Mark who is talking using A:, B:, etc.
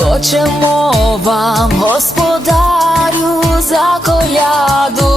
A: Хочемо вам, господарю, за коляду.